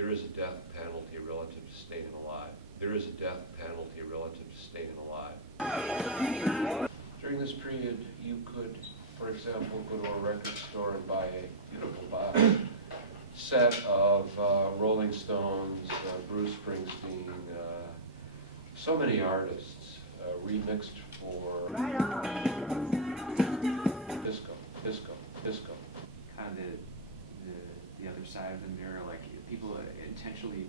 There is a death penalty relative to staying alive. There is a death penalty relative to staying alive. During this period, you could, for example, go to a record store and buy a beautiful box set of Rolling Stones, Bruce Springsteen, so many artists remixed for disco, disco, disco. Kind of the other side of the mirror, like people intentionally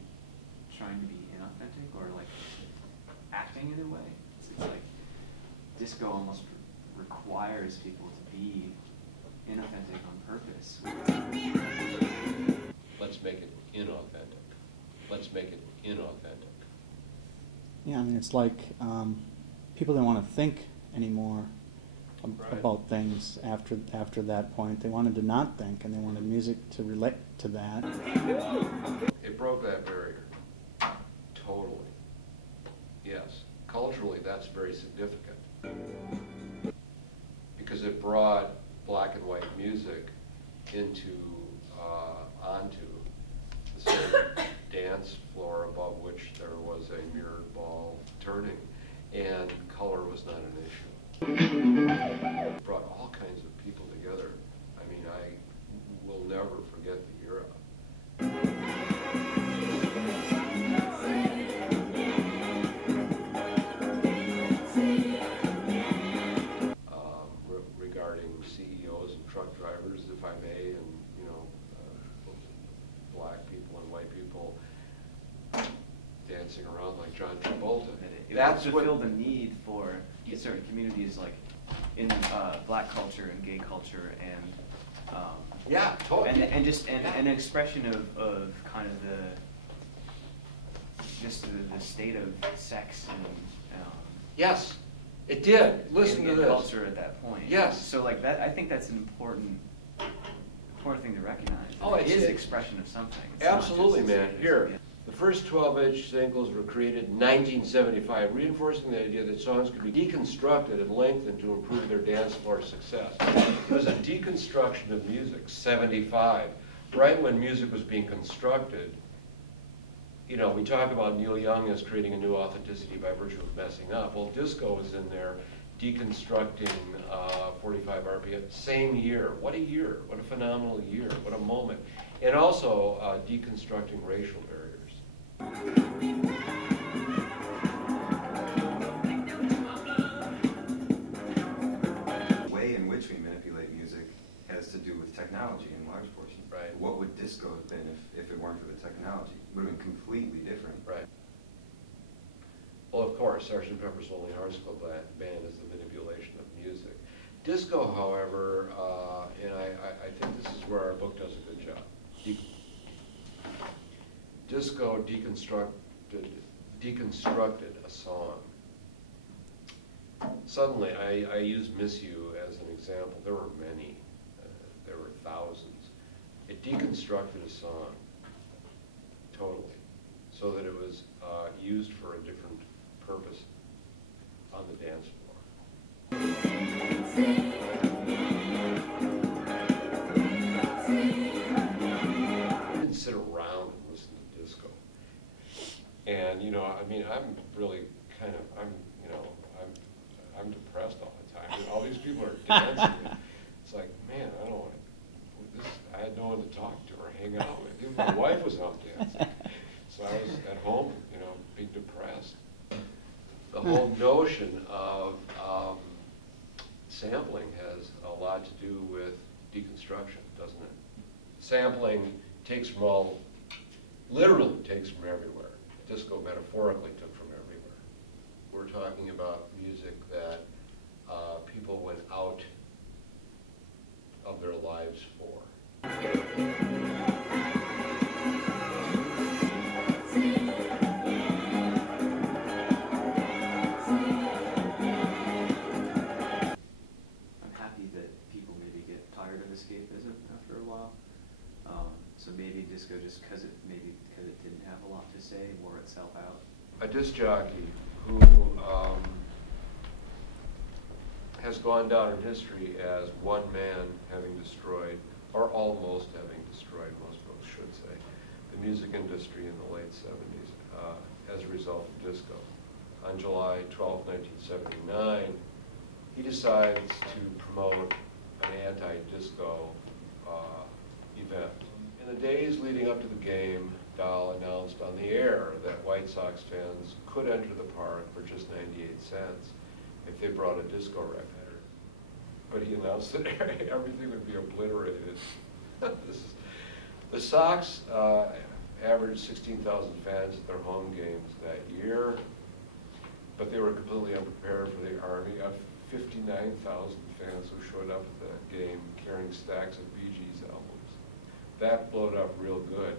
trying to be inauthentic or like acting in a way. It's like disco almost requires people to be inauthentic on purpose. Let's make it inauthentic. Let's make it inauthentic. Yeah, I mean, it's like people don't want to think anymore about things after that point. They wanted to not think, and they wanted music to relate to that. It broke that barrier. Totally. Yes. Culturally, that's very significant. Because it brought black and white music onto the same dance floor above which there was a mirrored ball turning, and color was not an issue. It brought all kinds of people together. I mean, I will never forget the era. Regarding CEOs and truck drivers, if I may, and black people and white people dancing around like John Travolta. That's what fulfilled the need for certain communities, like in black culture and gay culture, and yeah, totally. and just an expression of kind of the state of sex and yes, it did. Listen to this. Culture at that point. Yes. So like that, I think that's an important thing to recognize. Oh, it is expression of something. It's absolutely, man. Here, the first 12-inch singles were created in 1975, reinforcing the idea that songs could be deconstructed and lengthened to improve their dance floor success. It was a deconstruction of music, 75. Right when music was being constructed, we talk about Neil Young as creating a new authenticity by virtue of messing up. Well, disco was in there deconstructing 45 RPM, same year. What a year, what a phenomenal year, what a moment. And also deconstructing racial barriers. The way in which we manipulate music has to do with technology in large portion. Right. What would disco have been if it weren't for the technology? It would have been completely different. Right. Well, of course, Sgt. Pepper's Lonely Hearts Club Band is the manipulation of music. Disco, however, and I think this is where our book does a good job. Disco deconstructed a song. Suddenly, I use Miss You as an example. There were many. There were thousands. It deconstructed a song totally, so that it was used for a different purpose on the dance floor. I didn't sit around and listen to disco. And I mean, I'm really kind of, I'm depressed all the time. And all these people are dancing. It's like, man, I don't want to. I had no one to talk to or hang out with. Even my wife was out dancing, so I was at home, being depressed. The whole notion of sampling has a lot to do with deconstruction, doesn't it? Sampling takes from literally takes from everywhere. Disco metaphorically took from everywhere. We're talking about music that people went out of their lives for. escapism after a while. So maybe disco, just because it didn't have a lot to say, wore itself out. A disc jockey who has gone down in history as one man having destroyed, or almost having destroyed, most folks should say, the the music industry in the late 70s as a result of disco. On July 12, 1979, he decides to promote an anti-disco event. In the days leading up to the game, Dahl announced on the air that White Sox fans could enter the park for just 98 cents if they brought a disco record. But he announced that everything would be obliterated. The Sox averaged 16,000 fans at their home games that year, but they were completely unprepared for the army of 59,000 fans who showed up at the game carrying stacks of Bee Gees albums. That blowed up real good.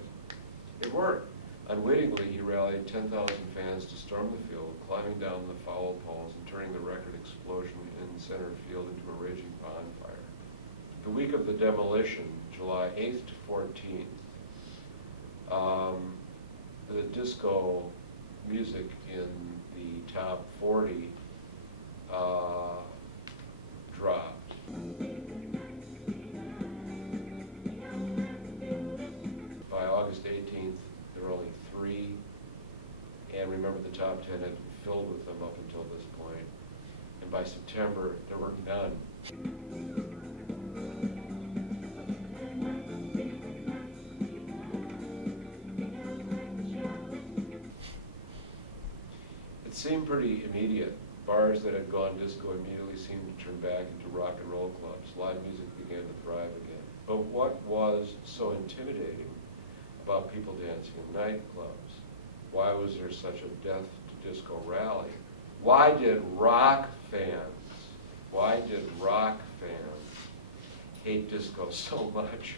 It worked. Unwittingly, he rallied 10,000 fans to storm the field, climbing down the foul poles and turning the record explosion in center field into a raging bonfire. The week of the demolition, July 8th to 14th, the disco music in the top 40 dropped. By August 18th, there were only 3, and remember the top 10 had been filled with them up until this point. And by September, there were none. It seemed pretty immediate. Bars that had gone disco immediately seemed to turn back into rock and roll clubs. Live music began to thrive again. But what was so intimidating about people dancing in nightclubs? Why was there such a death to disco rally? Why did rock fans hate disco so much?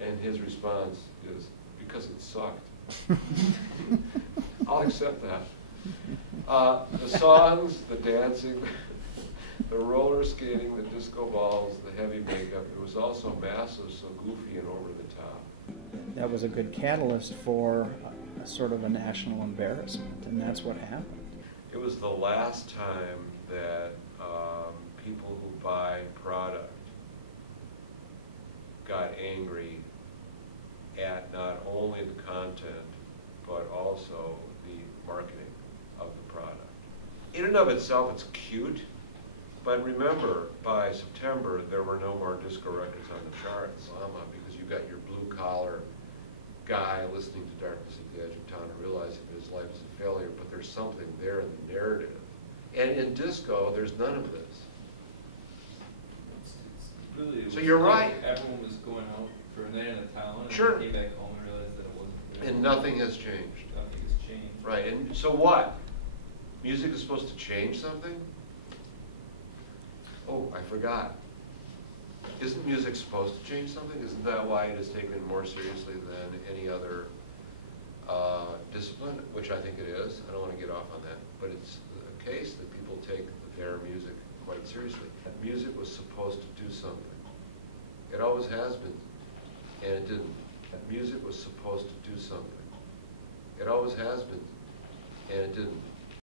And his response is, because it sucked. I'll accept that. The songs, the dancing, the roller skating, the disco balls, the heavy makeup, it was also massive, so goofy and over the top. That was a good catalyst for a sort of a national embarrassment, and that's what happened. It was the last time that people who buy product got angry at not only the content, but also the marketing of the product. In and of itself, it's cute, but remember, by September, there were no more disco records on the charts, because you got your blue-collar guy listening to Darkness at the Edge of Town and realizing that his life is a failure, but there's something there in the narrative. And in disco, there's none of this. Really, so you're right. Everyone was going out for a night in the town, and sure. Came back home and realized that it wasn't. And nothing has changed. Nothing has changed. Right, and so what? Music is supposed to change something? Oh, I forgot. Isn't music supposed to change something? Isn't that why it is taken more seriously than any other discipline, which I think it is. I don't want to get off on that, but it's a case that people take their music quite seriously. Music was supposed to do something. It always has been, and it didn't. Music was supposed to do something. It always has been, and it didn't.